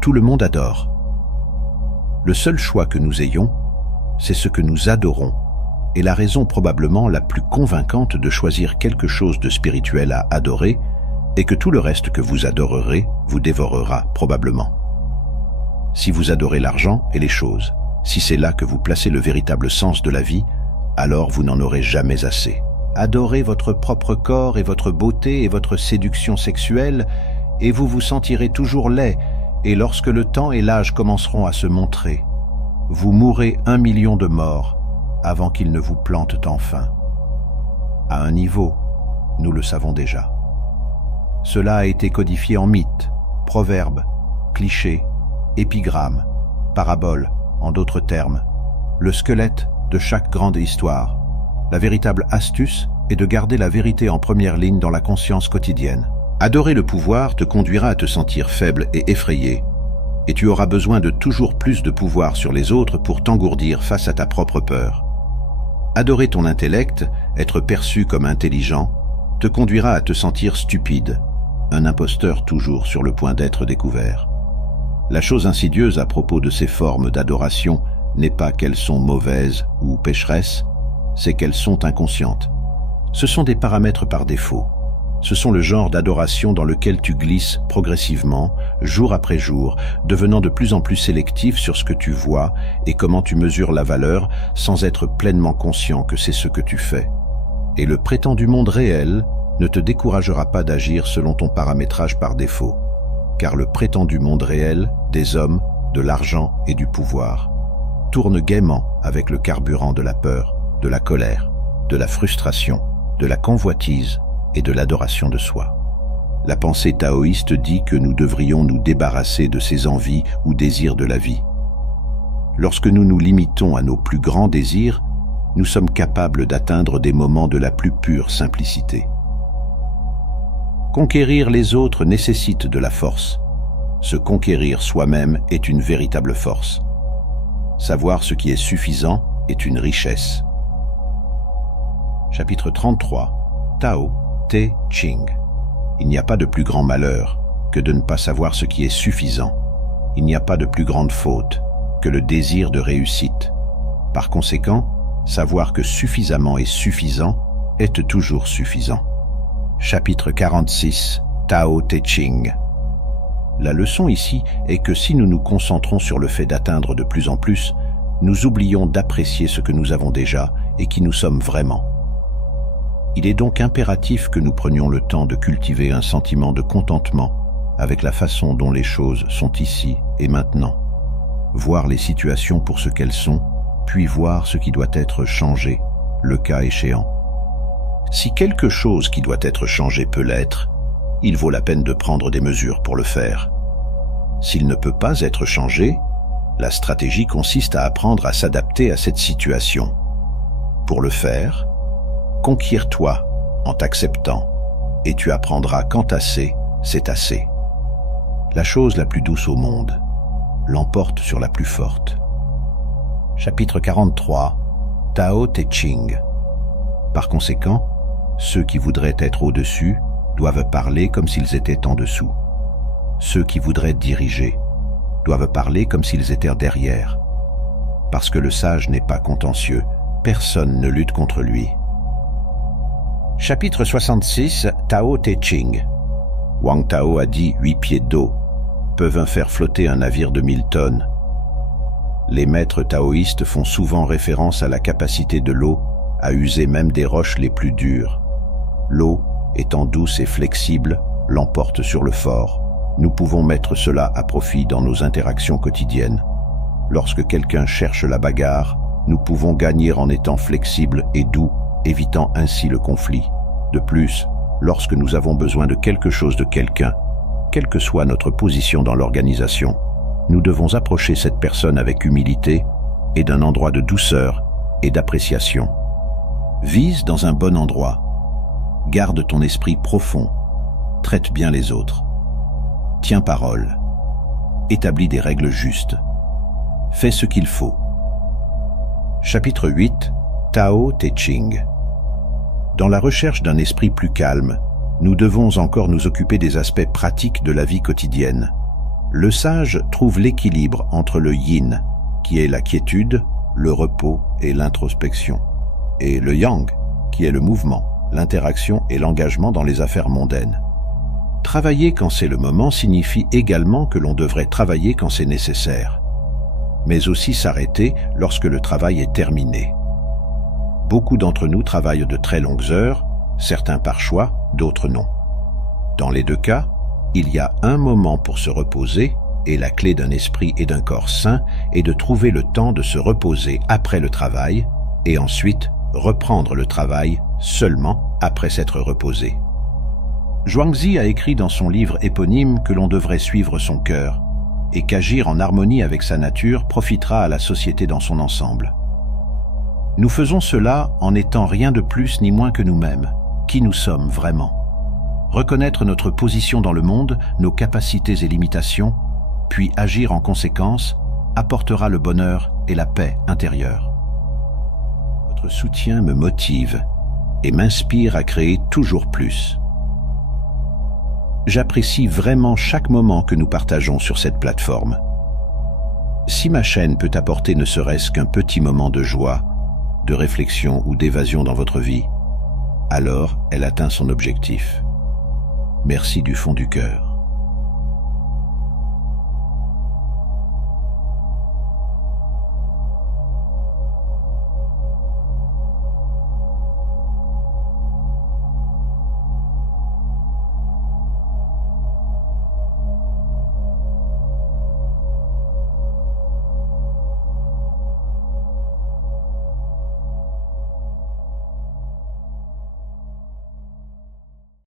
Tout le monde adore. Le seul choix que nous ayons, c'est ce que nous adorons, et la raison probablement la plus convaincante de choisir quelque chose de spirituel à adorer est que tout le reste que vous adorerez vous dévorera probablement. Si vous adorez l'argent et les choses, si c'est là que vous placez le véritable sens de la vie, alors vous n'en aurez jamais assez. Adorez votre propre corps et votre beauté et votre séduction sexuelle, et vous vous sentirez toujours laid, et lorsque le temps et l'âge commenceront à se montrer, vous mourrez 1 million de morts avant qu'ils ne vous plantent enfin. À un niveau, nous le savons déjà. Cela a été codifié en mythes, proverbes, clichés, épigrammes, paraboles, en d'autres termes, le squelette de chaque grande histoire. La véritable astuce est de garder la vérité en première ligne dans la conscience quotidienne. Adorer le pouvoir te conduira à te sentir faible et effrayé, et tu auras besoin de toujours plus de pouvoir sur les autres pour t'engourdir face à ta propre peur. Adorer ton intellect, être perçu comme intelligent, te conduira à te sentir stupide, un imposteur toujours sur le point d'être découvert. La chose insidieuse à propos de ces formes d'adoration n'est pas qu'elles sont mauvaises ou pécheresses, c'est qu'elles sont inconscientes. Ce sont des paramètres par défaut. Ce sont le genre d'adoration dans lequel tu glisses progressivement, jour après jour, devenant de plus en plus sélectif sur ce que tu vois et comment tu mesures la valeur sans être pleinement conscient que c'est ce que tu fais. Et le prétendu monde réel ne te découragera pas d'agir selon ton paramétrage par défaut, car le prétendu monde réel des hommes, de l'argent et du pouvoir tourne gaiement avec le carburant de la peur, de la colère, de la frustration, de la convoitise et de l'adoration de soi. La pensée taoïste dit que nous devrions nous débarrasser de ces envies ou désirs de la vie. Lorsque nous nous limitons à nos plus grands désirs, nous sommes capables d'atteindre des moments de la plus pure simplicité. Conquérir les autres nécessite de la force. Se conquérir soi-même est une véritable force. Savoir ce qui est suffisant est une richesse. Chapitre 33. Tao Te Ching. Il n'y a pas de plus grand malheur que de ne pas savoir ce qui est suffisant. Il n'y a pas de plus grande faute que le désir de réussite. Par conséquent, savoir que suffisamment est suffisant est toujours suffisant. Chapitre 46. Tao Te Ching. La leçon ici est que si nous nous concentrons sur le fait d'atteindre de plus en plus, nous oublions d'apprécier ce que nous avons déjà et qui nous sommes vraiment. Il est donc impératif que nous prenions le temps de cultiver un sentiment de contentement avec la façon dont les choses sont ici et maintenant. Voir les situations pour ce qu'elles sont, puis voir ce qui doit être changé, le cas échéant. Si quelque chose qui doit être changé peut l'être, il vaut la peine de prendre des mesures pour le faire. S'il ne peut pas être changé, la stratégie consiste à apprendre à s'adapter à cette situation. Pour le faire, conquiers-toi en t'acceptant, et tu apprendras quand assez, c'est assez. La chose la plus douce au monde l'emporte sur la plus forte. Chapitre 43. Tao Te Ching. Par conséquent, ceux qui voudraient être au-dessus doivent parler comme s'ils étaient en dessous. Ceux qui voudraient diriger doivent parler comme s'ils étaient derrière. Parce que le sage n'est pas contentieux, personne ne lutte contre lui. Chapitre 66. Tao Te Ching. Wang Tao a dit 8 pieds d'eau peuvent faire flotter un navire de 1000 tonnes. Les maîtres taoïstes font souvent référence à la capacité de l'eau à user même des roches les plus dures. L'eau, étant douce et flexible, l'emporte sur le fort. Nous pouvons mettre cela à profit dans nos interactions quotidiennes. Lorsque quelqu'un cherche la bagarre, nous pouvons gagner en étant flexibles et doux, évitant ainsi le conflit. De plus, lorsque nous avons besoin de quelque chose de quelqu'un, quelle que soit notre position dans l'organisation, nous devons approcher cette personne avec humilité et d'un endroit de douceur et d'appréciation. Vise dans un bon endroit. Garde ton esprit profond. Traite bien les autres. Tiens parole. Établis des règles justes. Fais ce qu'il faut. Chapitre 8. Tao Te Ching. Dans la recherche d'un esprit plus calme, nous devons encore nous occuper des aspects pratiques de la vie quotidienne. Le sage trouve l'équilibre entre le yin, qui est la quiétude, le repos et l'introspection, et le yang, qui est le mouvement, l'interaction et l'engagement dans les affaires mondaines. Travailler quand c'est le moment signifie également que l'on devrait travailler quand c'est nécessaire, mais aussi s'arrêter lorsque le travail est terminé. Beaucoup d'entre nous travaillent de très longues heures, certains par choix, d'autres non. Dans les deux cas, il y a un moment pour se reposer, et la clé d'un esprit et d'un corps sain est de trouver le temps de se reposer après le travail, et ensuite reprendre le travail seulement après s'être reposé. Zhuangzi a écrit dans son livre éponyme que l'on devrait suivre son cœur, et qu'agir en harmonie avec sa nature profitera à la société dans son ensemble. Nous faisons cela en n'étant rien de plus ni moins que nous-mêmes, qui nous sommes vraiment. Reconnaître notre position dans le monde, nos capacités et limitations, puis agir en conséquence, apportera le bonheur et la paix intérieure. Votre soutien me motive et m'inspire à créer toujours plus. J'apprécie vraiment chaque moment que nous partageons sur cette plateforme. Si ma chaîne peut apporter ne serait-ce qu'un petit moment de joie, de réflexion ou d'évasion dans votre vie, alors elle atteint son objectif. Merci du fond du cœur.